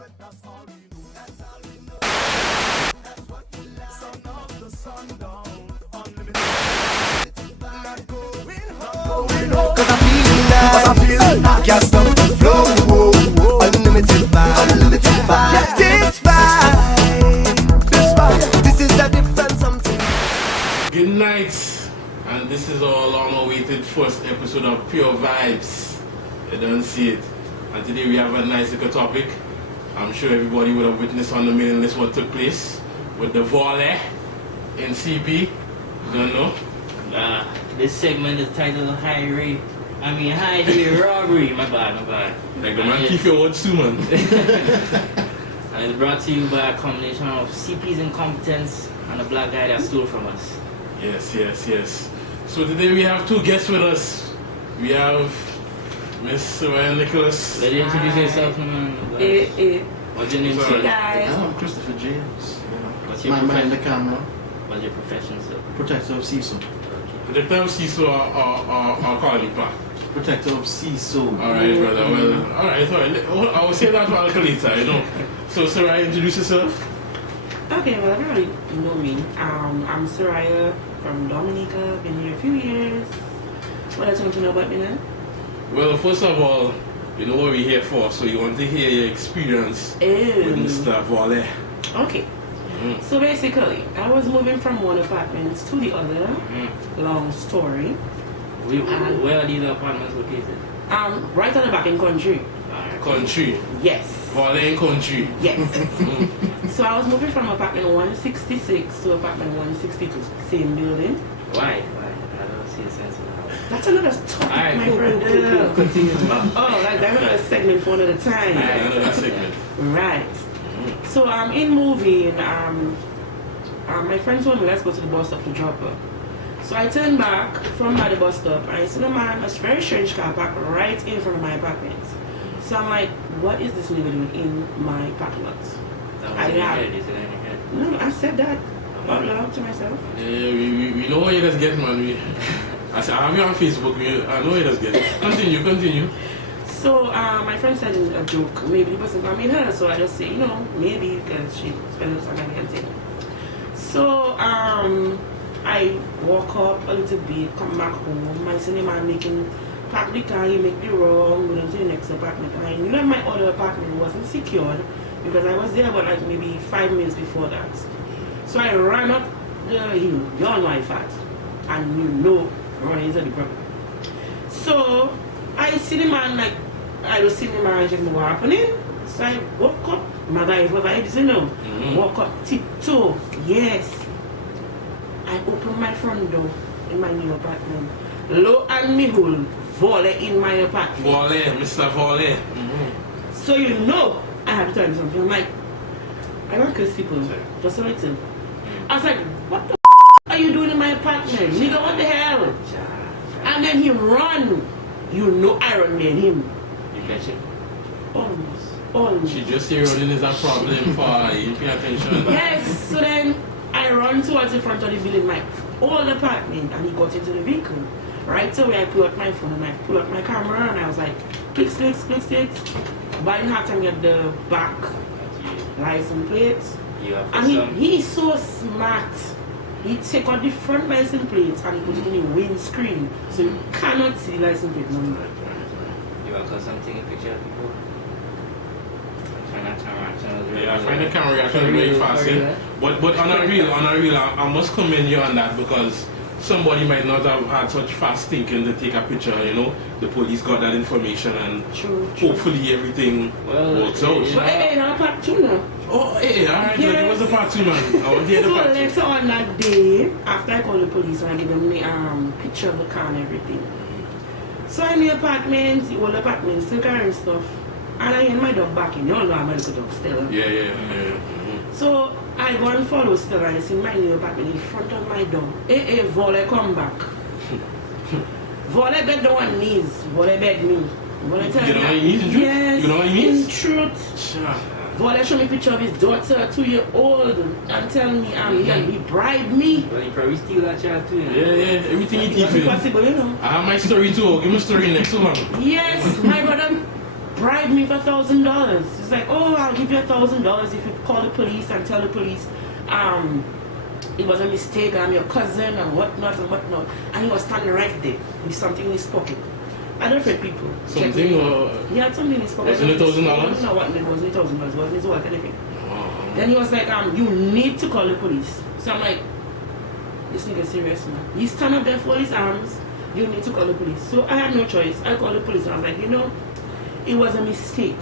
sweat, that's all we know. That's all we know. That's what we like. Sun up to sundown, unlimited. Not going home. Cause I'm feeling nice. I can't stop the flow. Unlimited vibe. Unlimited vibe. Yeah, this vibe. This is a different something. Good night, and this is our long-awaited first episode of Pure Vybz. You don't see it. And today we have a nice little topic. I'm sure everybody would have witnessed on the mailing list what took place with the volley in CP. You don't know? This segment is titled High Day Robbery. My bad. Like the man, keep your words too, man. And it's brought to you by a combination of CP's incompetence and a black guy that stole from us. Yes. So today we have two guests with us. We have Miss Ryan Nicholas. Let you introduce yourself, man. What's your name, Sorry. sir? I'm Christopher James. What's your Man behind the profession? camera, What's your profession, sir? protector of CISO. The term CISO or calling you back. Protector of CISO. Alright, brother. Well, alright. I will say that for a little later, you know. So, Ryan, introduce yourself. Okay, well, everybody know me. I'm Soraya from Dominica. Been here a few years. What else you want to know about me now? Well, first of all, you know what we're here for, so you want to hear your experience with Mr. Volley. Okay. So basically, I was moving from one apartment to the other. Long story. Where are these apartments located? Right on the back in country. Country. Yes. Volley in country. Yes. So I was moving from apartment 166 to apartment 162, same building. Why? I don't see a sense of that. That's another topic, Alright, my cool. friend. Continue. That's another segment for another time. Another segment. Right. So in moving, my friend told me let's go to the bus stop to drop her. So I turned back from by the bus stop and I saw a man, a very strange car parked right in front of my apartment. So I'm like, what is this nigga doing in my parking lot? No, I said that out loud to myself. Yeah, we know what you guys get, man. I said, I have you on Facebook. I know what you guys get. Continue. So my friend said in a joke, maybe the person can meet her. So I just say, maybe because she spends some time against it. So I walk up a little bit, come back home. I see the man park the car, he make the wrong, go to the next apartment. And I knew that my other apartment wasn't secured because I was there about like maybe 5 minutes before that. So I ran up the hill, you all know I fat, and running into the problem. So I see the man I was seeing the man check what's happening. So I woke up, my guy, walk up, tiptoe, yes. I opened my front door in my new apartment. Lo and behold, volley in my apartment. Volley, Mr. Volley. So I had to tell him something. I'm like, I don't curse people, just a little. I was like, what the are you doing in my apartment? Nigga, what the hell? And then he run. I run near him. You catch it? Almost. She just here running is a problem for you pay attention. Yes, so then I run towards the front of the building, my old apartment, and he got into the vehicle. Right away, I pull out my phone and I pull out my camera and I was like, click. But I didn't have time to get the back license plate. And he's so smart. He take out the front license plate and he put it in the windscreen, so you cannot see the license plate number. You want to call something in picture of people? Find that camera action. Yeah, I find the camera reaction very fast. But on a real, I must commend you on that because somebody might not have had such fast thinking to take a picture, The police got that information and hopefully everything works out. So now part 2 now. Oh, hey, alright, Yes. It was the part 2, man. I want to hear the So part 2. later on that day, after I called the police and I gave them the picture of the car and everything. So I'm in the apartment, the old apartment, still carrying stuff. And I hear my dog barking. You all know I'm a little dog still. Yeah. So I go and follow Stella and I see my new apartment in front of my door. Volley come back. Volley beg the one knees. Volley beg me. Volley tell You know what he means? Yes. You know what he means? In truth. Volley show me a picture of his daughter, 2-year-old, and tell me he bribed me. Well, you probably steal that child too. Yeah, everything he It's teaching. possible, I have my story too. Give me a story next one. Yes, my brother bribed me for $1,000. He's like, oh, I'll give you $1,000 if you call the police and tell the police it was a mistake, I'm your cousin and whatnot and whatnot. And he was standing right there with something in his pocket. I don't afraid people. Something or he had something in his pocket. was it $1,000? I don't know what it was, $1,000, it wasn't his wallet, anything. Oh. Then he was like, you need to call the police. So I'm like, this nigga serious, man. He stand up there for his arms, you need to call the police. So I had no choice. I called the police and I was like, you know, it was a mistake.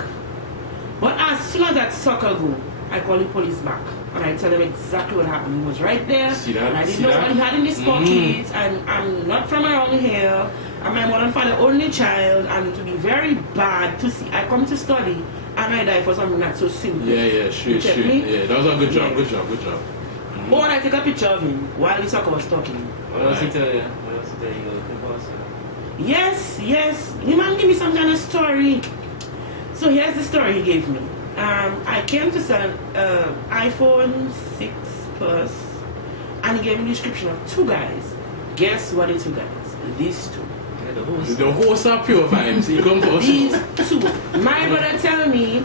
But as soon as that sucker go, I call the police back. And I tell them exactly what happened. He was right there. See that? And I didn't See know that? what he had in his pocket. And I'm not from around here. I'm my mother and father only child. And it would be very bad to see. I come to study and I die for something not so simple. Yeah, straight. Yeah, that was a good job, good job. But when I take a picture of him while the sucker was talking. What else he tell you? What else he tell you? The boss, Yes. He man give me some kind of story. So here's the story he gave me. I came to sell an iPhone 6 Plus, and he gave me a description of two guys. Guess what the two guys? These two. The host are Pure Vybz. He come to us. These two. My brother tell me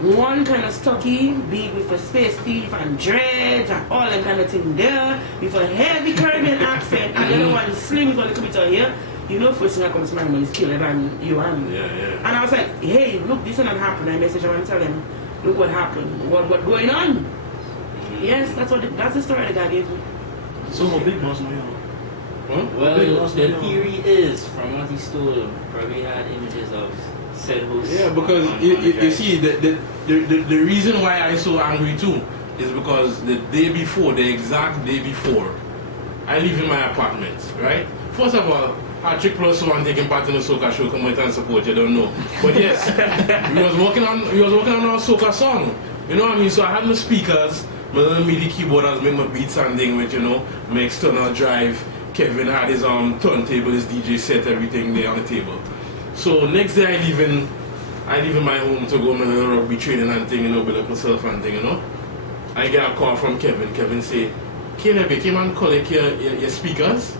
one kind of stocky, big with a space thief and dreads and all that kind of thing there, with a heavy Caribbean accent, and the other one is slim with a little bit of hair. You know, first thing that comes to my mind is Caleb and you and me. Yeah. And I was like, hey, look, this and that happened. I messaged him and tell him, look what happened. What going on? Yes, that's the story the guy gave me. So how big was no? Huh? Well, Big boss, the no. theory is, from what he stole, probably had images of said host. Yeah, because you see, the reason why I'm so angry too is because the exact day before, I live in my apartment, right? First of all, Patrick plus one taking part in the soca show, come out and support, you don't know. But yes, we was working on our soca song. You know what I mean? So I had my speakers, my MIDI keyboard, I was making my beats and thing with, you know, my external drive. Kevin had his turntable, his DJ set, everything there on the table. So next day I leave in my home to go on a rugby training and thing, you know, build up myself and thing, you know. I get a call from Kevin. Kevin say, Caleb, you came and collect your speakers?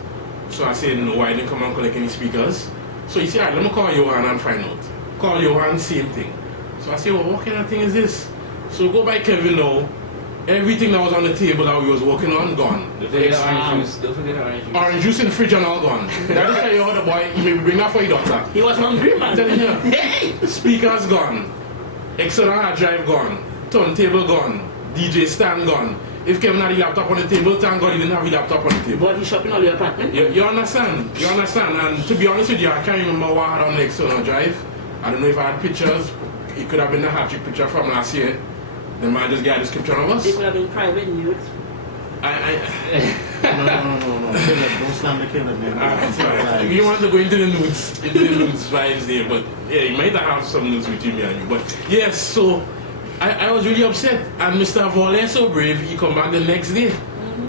So I said, no, I didn't come and collect any speakers. So he said, alright, let me call Johan and find out. Call Johan, same thing. So I said, well, what kind of thing is this? So go by Kevin now. Everything that was on the table that we was working on, gone. Don't forget orange juice. Don't forget orange juice. Orange juice in the fridge and all gone. That is how you heard the boy, you may bring that for your daughter. He was hungry, man. I'm telling you. Hey! Speakers gone. External hard drive gone. Turntable gone. DJ stand gone. If Kevin had a laptop on the table, thank God he didn't have a laptop on the table. But he shopping all your apartment? You understand? You understand? And to be honest with you, I can't remember what I had on the external drive. I don't know if I had pictures. It could have been a hat-trick picture from last year. They might just get a description of us. It could have been private nude. No. Don't slam the Caleb, man. You want to go into the nudes vibes there, but yeah, you might have some nudes between me and you. But yes, so I was really upset, and Mr. Volley, so brave, he come back the next day.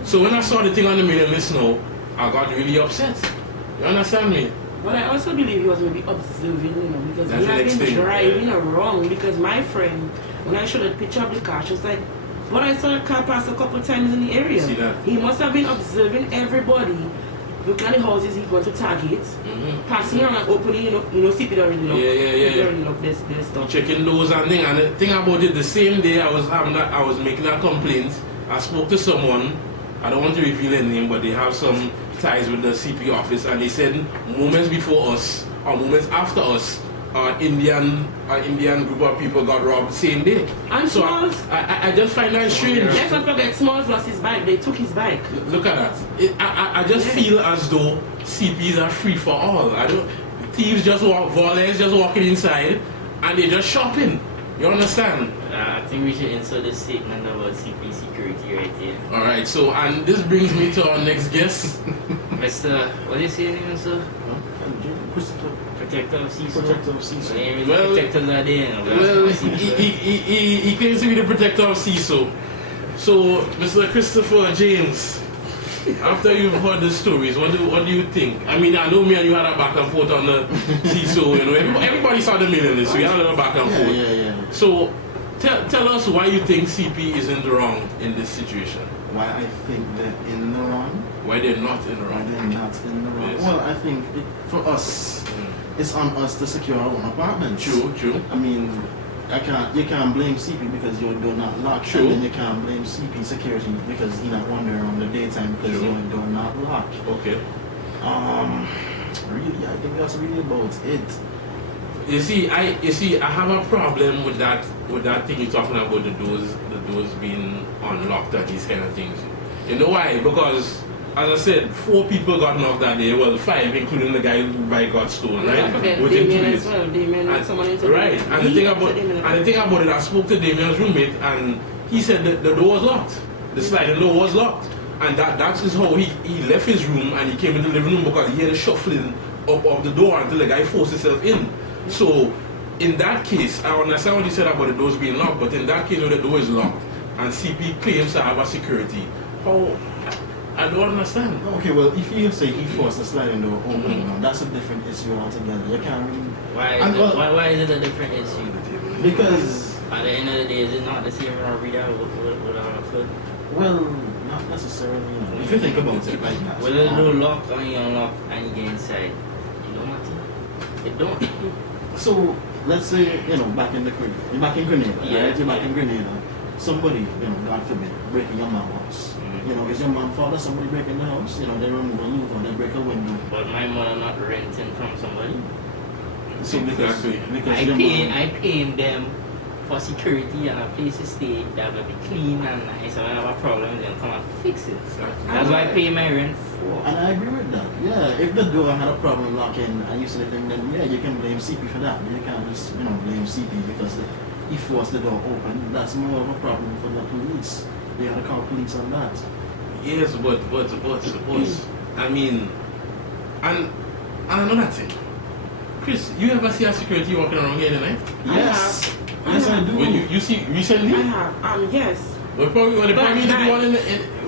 So when I saw the thing on the mailing list now, I got really upset. You understand me? But I also believe he was maybe observing, you know, because That's he the had next been thing, driving yeah. wrong. Because my friend, when I showed a picture of the car, she was like, but I saw the car pass a couple of times in the area. See that? He must have been observing everybody, looking at the houses he went to target, passing around and opening, you know, CP already locked. Yeah. Already locked this stuff. Checking those and thing. And the thing about it, the same day I was making that complaint, I spoke to someone. I don't want to reveal their name, but they have some ties with the CP office, and they said moments before us or moments after us, an Indian group of people got robbed same day. And so Smalls, I just find that strange. let's not forget, Smalls lost his bike. They took his bike. Look at that. I just feel as though CPs are free for all. Thieves just volleys just walking inside, and they're just shopping. You understand? I think we should insert this statement about CP security right here. Alright, so, and this brings me to our next guest. Mr. What is your name, sir? Christopher. Protector of CISO. Protector of CISO. Well, protectors are there. Well, he claims to be the protector of CISO. So, Mr. Christopher James, after you've heard the stories, what do you think? I mean, I know me and you had a back and forth on the CISO, you know, everybody saw the mailing list, so we had a little back and forth. Yeah. So, tell us why you think CP is in the wrong in this situation. Why I think they're in the wrong? Why they're not in the Why wrong. they're not in the wrong? Yes. Well, I think for us, it's on us to secure our own apartments. True, true. I mean, you can't blame CP because your door not locked. True. And then you can't blame CP security because he not wandering around the daytime because True. your door not locked. Okay. Really, I think that's really about it. You see, I have a problem with that thing you're talking about, the doors being unlocked and these kind of things. You know why? Because as I said, 4 people got knocked that day. Well, 5, including the guy who got stolen, right? Don't forget Within 2 Damien days. as well. Damien and someone interviewed. Right. And the thing about it, I spoke to Damien's roommate, and he said that the door was locked. The sliding door was locked, and that is how he left his room and he came into the living room because he had a shuffling up of the door until the guy forced himself in. So, in that case, I understand what you said about the doors being locked, but in that case where the door is locked and CP claims to have a security, how? I don't understand. Okay, well, if you say he forced the sliding door open, that's a different issue altogether. You can't really... Why is it a different issue? Because... At the end of the day, is it not the same robbery that with a foot? Well, not necessarily. If you think about it like that. Whether the door locked or you unlock and you get inside, you know what? It don't. So, let's say, back in Grenada, Yeah. right? You're back in Grenada. Somebody, God forbid, breaking your mom's house. Is your mom father somebody breaking the house? They remove a roof or they break a window. But my mother not renting from somebody. So because your I pay them for security and a place to stay that will be clean and nice. And when I have a problem, they'll come and fix it. That's why I pay my rent for. And I agree with that. Yeah, if the door had a problem locking and you said it, then yeah, you can blame CP for that. But you can't just blame CP because he forced the door open. That's more of a problem for the police. They had to call police on that. Yes, but I mean, and another thing, Chris, you ever see a security walking around here tonight? Yes, yes I do. You see recently? I have. Yes. Well, probably they probably need to do one in the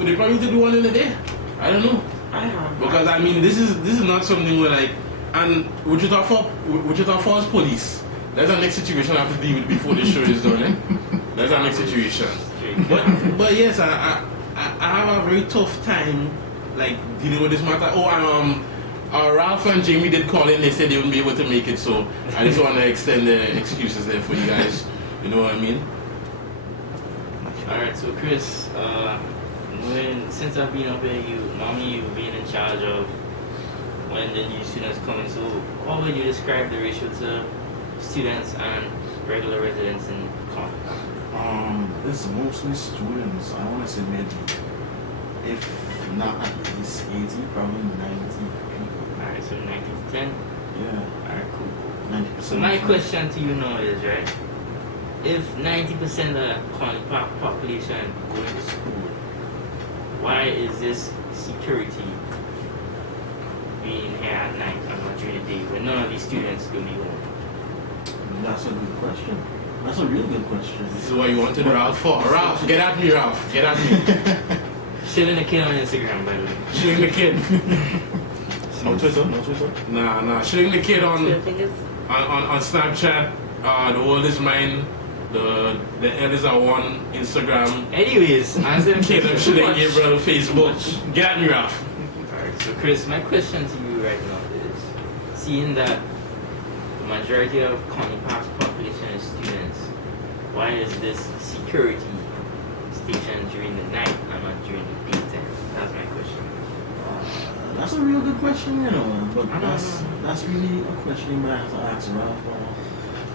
they probably need to do one in the day. I don't know. I have. Because I mean, this is not something where like, and Wichita Falls police. That's our next situation I have to deal with before the show is done. Eh? That's our next situation. But yes, I have a very tough time like dealing with this matter. Ralph and Jamie did call in. They said they wouldn't be able to make it, so I just want to extend the excuses there for you guys. You know what I mean? Alright, so Chris, since I've been up here, you've been in charge of when the new students come in. So how would you describe the ratio to students and regular residents in Con? It's mostly students. I want to say maybe, if not at least 80, probably 90 people. Alright, so 90 to 10? Yeah. Alright, cool. 90%. So my question to you now is, right, if 90% of the Connie population going to school, why is this security being here at night and not during the day when none of these students will be home? That's a good question. That's a real good question. This is what you wanted Ralph for. Ralph, get at me, Ralph. Get at me. Shilling the kid on Instagram, by the way. Shilling the kid. No Twitter? Nah. Shilling the kid on The thing is, on Snapchat. The world is mine. The L is a one. Instagram. Anyways, answer the Kid, I'm question. shilling Gabriel. Facebook. Get at me, Ralph. Alright, so Chris, my question to you right now is, seeing that the majority of Connie Park's population is students, why is this security station during the night and not during the daytime? That's my question. That's a real good question, but that's really a question you might have to ask Ralph.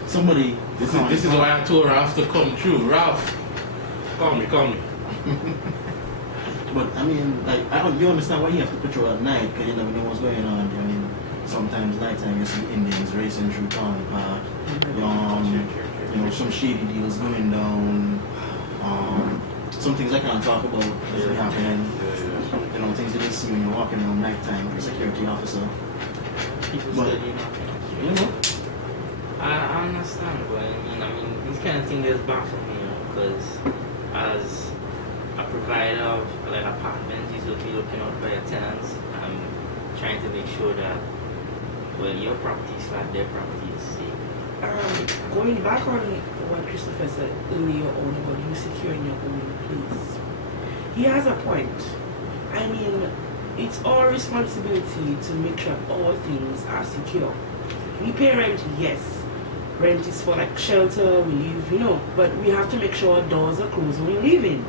Somebody. This is why I told Ralph to come through. Ralph, call me. But I mean, like, you understand why you have to patrol at night because you never know what's going on. I mean, sometimes nighttime you see Indians racing through Connie Park. Some shady deals going down. Some things I can't talk about that's happening. Things you didn't see when you're walking around nighttime with a security officer. People But, study nothing. I understand, but I mean, these kind of things just baffle me, because as a provider of like apartments, you should be looking out for your tenants. I'm trying to make sure that, well, your property / their property is safe. going back on what Christopher said earlier on about you securing your own place, he has a point. I mean, it's our responsibility to make sure all things are secure. we pay rent, yes. Rent is for like shelter, we live, you know, but we have to make sure our doors are closed when we live in.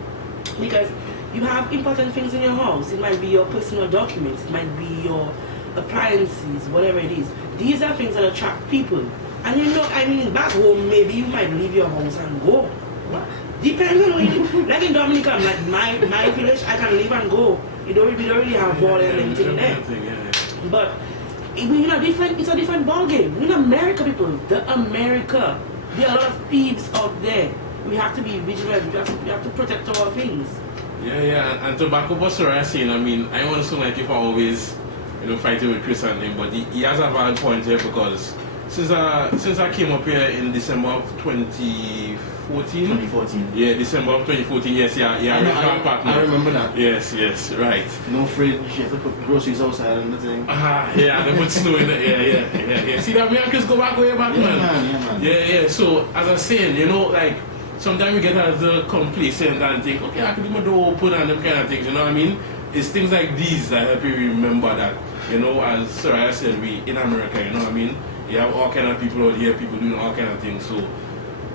Because you have important things in your house. It might be your personal documents, it might be your appliances, whatever it is. These are things that attract people. And you know, I mean, back home, maybe you might leave your house and go. Depends on where you live. Like in Dominican, like my village, I can leave and go. We don't really have water and anything there. But it's a different ball game. In America, people, there are a lot of thieves out there. We have to be vigilant. We have to protect our things. Yeah, and to back up what Soraya saying, I mean, I want to sound like if I always, fighting with Chris and him, but he has a valid point here because since I came up here in December of 2014. Yeah, December of 2014. Yes, I remember that. Yes, right. No fridge. You have to put groceries outside and the thing. Yeah, they put snow in it. Yeah. See that me and Chris go back way back, man. Yeah. So as I was saying, like sometimes we get a little complacent and think, okay, I can do my door open and them kind of things. You know what I mean? It's things like these that help you remember that. As Soraya said, we in America. You know what I mean? You have all kind of people out here, people doing all kind of things. So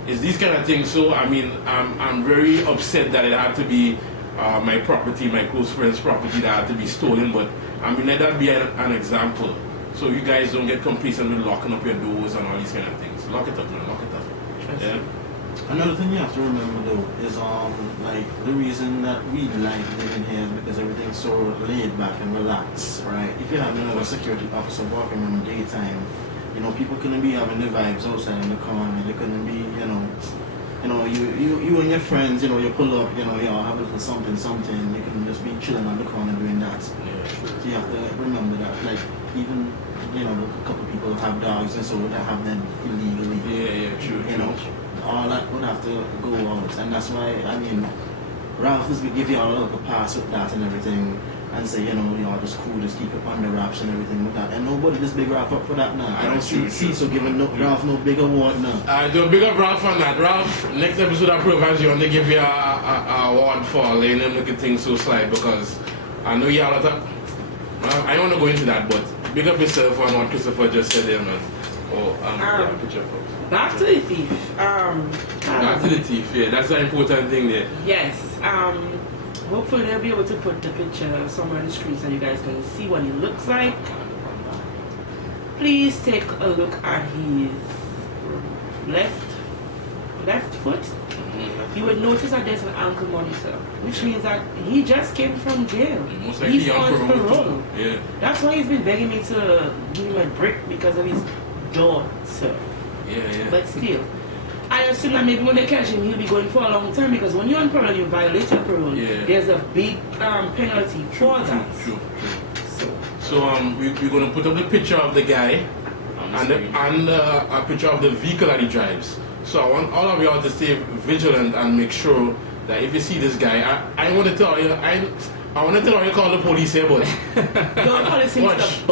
it's these kind of things. So I mean, I'm very upset that it had to be my property, my close friend's property that had to be stolen. But I mean, let that be an example. So you guys don't get complacent with locking up your doors and all these kind of things. Lock it up, man. Lock it up. Yeah. Another thing you have to remember though is like the reason that we like living here is because everything's so laid back and relaxed, right? If you have another security officer walking in the daytime, people couldn't be having the vibes outside in the corner. They couldn't be, you and your friends, you pull up, y'all have a little something. You can just be chilling on the corner doing that. So you have to remember that, like even a couple people have dogs and so they have them illegally. Yeah, true. All that would have to go out, and that's why Ralph is gonna give you all a little pass with that and everything. And say, y'all just cool, just keep it under wraps and everything with that. And nobody just big Ralph up for that now. I don't see so giving Ralph no big award now. I don't big up Ralph on that. Ralph, next episode of Precautions, you want to give you a award for letting him look at things so slight because I know you have a lot of, I don't want to go into that, but big up yourself on what Christopher just said there, man. Back to the thief. Back to the thief, yeah, that's the important thing there. Yes. Hopefully they'll be able to put the picture somewhere in the screen so you guys can see what he looks like. Please take a look at his left foot. You would notice that there's an ankle monitor, which means that he just came from jail. He's on parole. Yeah. That's why he's been begging me to give him a break because of his daughter. Yeah. But still, I assume that maybe when they catch him, he'll be going for a long time because when you're on parole, you violate your parole. Yeah. There's a big penalty for that. True. So we're going to put up the picture of the guy and a picture of the vehicle that he drives. So I want all of y'all to stay vigilant and make sure that if you see this guy, I want to tell you, I want to tell you call the police here, but don't call it watch.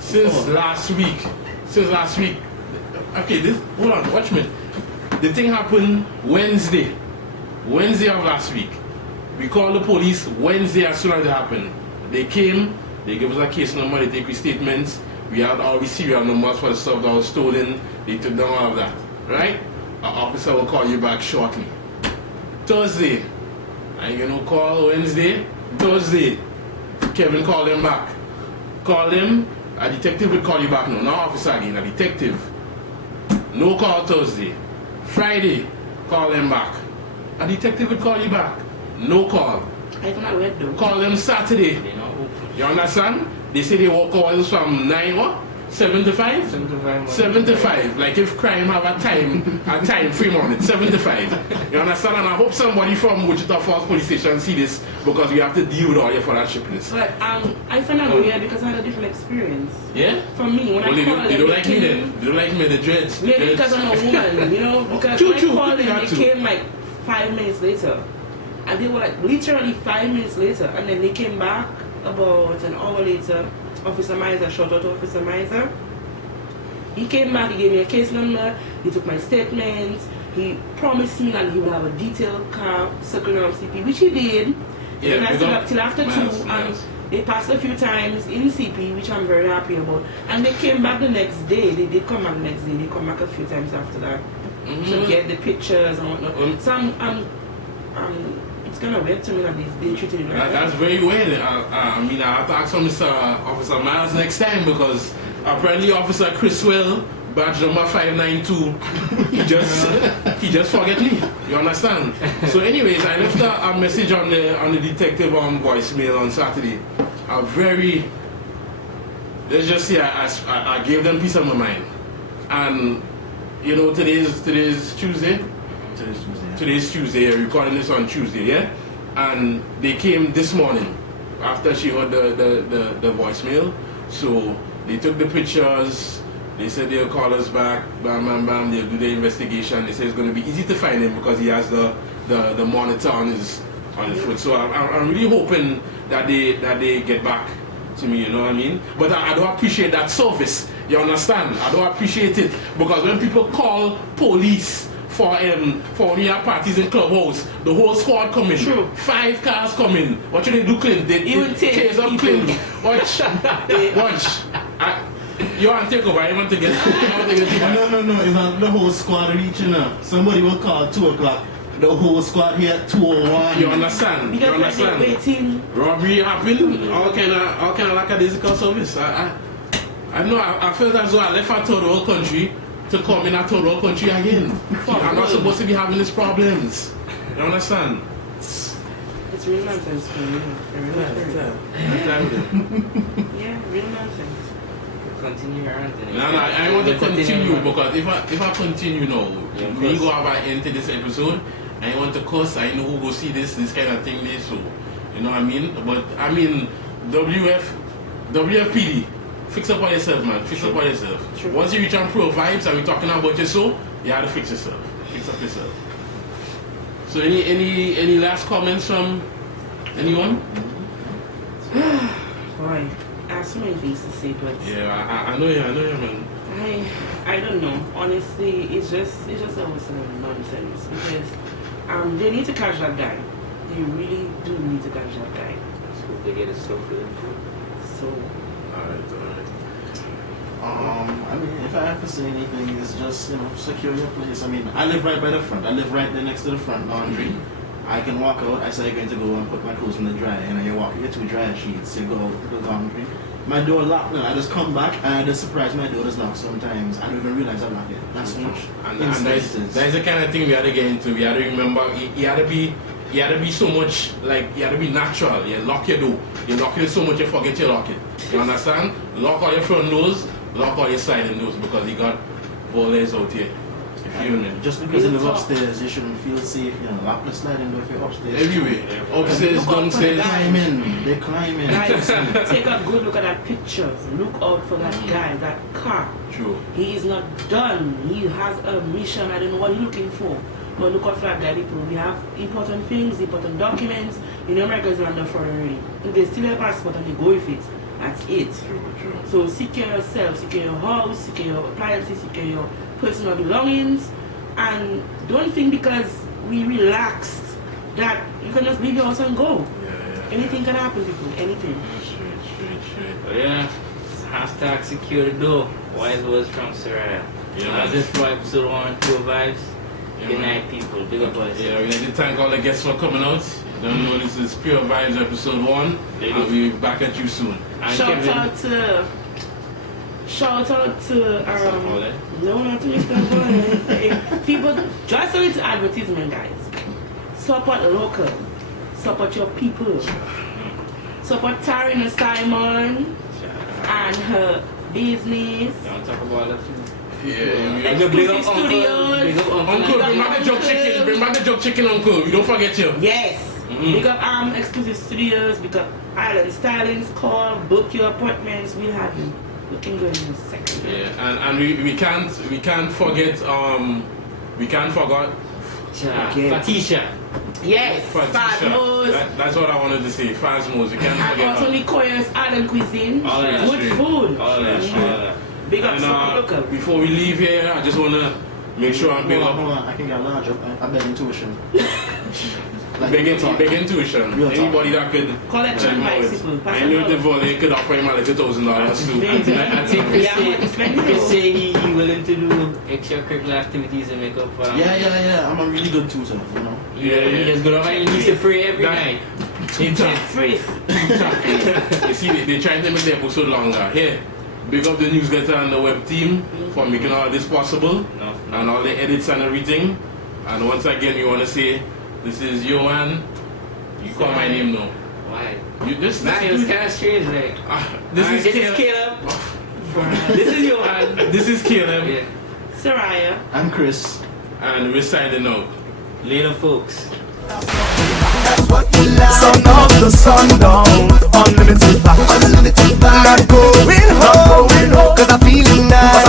Since last week. Okay, hold on, watch me. The thing happened Wednesday of last week. We called the police Wednesday as soon as it happened. They came, they gave us a case number, they take statements. We had all the serial numbers for the stuff that was stolen. They took down all of that, right? Our officer will call you back shortly. Thursday, and call Wednesday, Thursday. Kevin called him back. Called him, a detective will call you back now. Not officer again, a detective. No call Thursday. Friday, call them back. A detective will call you back. No call. I don't know where to call them Saturday. You understand? They say they walk hours from 7 to 5? 7 to 5. Like if crime have a time frame on it. 7 to 5. You understand? And I hope somebody from Wichita Falls Police Station see this because we have to deal with all your for that shipness. But I found out weird because I had a different experience. Yeah? For me, when I called them, they don't like me then. They don't like me, the dreads. Maybe because I'm a woman, because when I called them, they came like 5 minutes later. And they were like literally 5 minutes later. And then they came back about an hour later. Officer Miser, shout out to Officer Miser. He came back, he gave me a case number, he took my statements, he promised me that he would have a detailed car circling around CP, which he did. Yeah, and I stayed up till after 2, and They passed a few times in CP, which I'm very happy about. And they came back the next day. They did come back the next day. They come back a few times after that to get the pictures and whatnot. So it's kind of weird to me that they treated it like that. That's very weird. I mean, I have to ask Mr. Officer Miles next time because apparently Officer Chriswell, badge number 592, he just forget me. You understand? So, anyways, I left a message on the detective voicemail on Saturday. Let's just say I gave them peace of my mind. And you know, today's Tuesday. Today's Tuesday. We're recording this on Tuesday, yeah. And they came this morning after she heard the voicemail. So they took the pictures. They said they'll call us back. Bam, bam, bam. They'll do the investigation. They say it's going to be easy to find him because he has the monitor on his foot. So I'm really hoping that they get back to me. You know what I mean? But I don't appreciate that service. You understand? I don't appreciate it because when people call police for when you have parties in clubhouse, the whole squad come in. True. 5 cars come in. What should they do, Clint? They chase up Clint. Watch. You want to take over? You want to get No. It's not the whole squad reaching up. Somebody will call 2 o'clock. The whole squad here at 2:01. You understand? Because you understand? Waiting. Robbery happened. All kind of lackadaisical service. I know. I felt as though I left a third world country to come in a third world country again. I'm not supposed to be having these problems. You understand? It's real nonsense for me. Yeah, real nonsense. Continue your answer. No, I want to continue because if I continue now, we go have an end to this episode. I want to curse. I know who will see this kind of thing there. So, you know what I mean? But I mean, WFPD. Fix up on yourself, man. Fix up on yourself. True. Once you reach on Pro Vybz and we're talking about your soul, you have to fix yourself. Fix up yourself. So any last comments from anyone? Boy, I have so many things to say, but yeah, I know you, man. I don't know. Honestly, it's just almost nonsense because they need to catch that guy. They really do need to catch that guy. So they get it so good. So. Alright. I mean, if I have to say anything, it's just, secure your place. I mean, I live right by the front. I live right there next to the front laundry. I can walk out. I say I'm going to go and put my clothes in the dryer, and you walk, you get 2 dryer sheets, you go out to the laundry. My door locked now. I just come back and I just surprise my door is locked sometimes. I don't even realize I'm locked it. That's so much. And that's the kind of thing we had to get into. We had to remember, you had to be so much, like, you had to be natural. You lock your door. You lock it so much you forget you lock it. You understand? Lock all your front doors, lock all your sliding doors because you got ballers out here. Just because you live upstairs, you shouldn't feel safe. Lock the sliding door if you're upstairs. Everywhere. Upstairs, downstairs. They're climbing. Guys, take a good look at that picture. Look out for that guy, that car. True. He is not done. He has a mission. I don't know what he's looking for. But look out for that guy, people. We have important things, important documents. Americans are under fraud already. If they steal your passport and they go with it, that's it. True. So secure yourself, secure your house, secure your appliances, secure your personal belongings. And don't think because we relaxed that you can just leave your house and go. Yeah. Anything can happen, people. Anything. But yeah, hashtag secure the door. Wise words from Sarah. That's it for episode 1 and 2 of Vybz. Good night, people. Big up us. Yeah, we need to thank all the guests for coming out. Don't know this is Pure Vybz episode 1. I'll be back at you soon. And Shout out to no, not to Mr. People, just a little advertisement, guys. Support local. Support your people. Support Tarina Simon and her business. Don't talk about that. Yeah. Exclusive Studios. Uncle, bring back the jerk chicken. Bring back the jerk chicken, Uncle. We don't forget you. Yes. Big up Exclusive Studios. Big up Island Stylings. Call, book your appointments. We'll have you looking good in a second. Yeah, and we can't forget Fatisha. Yes, Phasmos. That's what I wanted to say. Phasmos. You can't And forget also Nicoya's Island Cuisine. All that Good shit. food. All that. Big up local. Before we leave here, I just want to make sure I'm big up. Hold on. I can get larger. I bet intuition. Like, big real talk. intuition. Real talk. Anybody that could Collection bicycle. I knew the volley could offer him a little $1,000 too. I think Chris Yeah, say he willing to do extracurricular activities and make up for Yeah. I'm a really good tutor, you know. He just go down and he used to pray every night. You see, they're trying to make the episode longer. Here, big up the newsletter and the web team for making all this possible and all the edits and everything. And once again, we want to say, this is Johan. You call my name now. Why? You just Nah, it was kind of strange. Like, this is Caleb. This is Johan. This is Caleb. Yeah. Soraya. I'm Chris. And we're signing out. Later, folks. That's what we like. Sun up the sundown. Unlimited vibe. Not going home. Cause I'm feeling nice.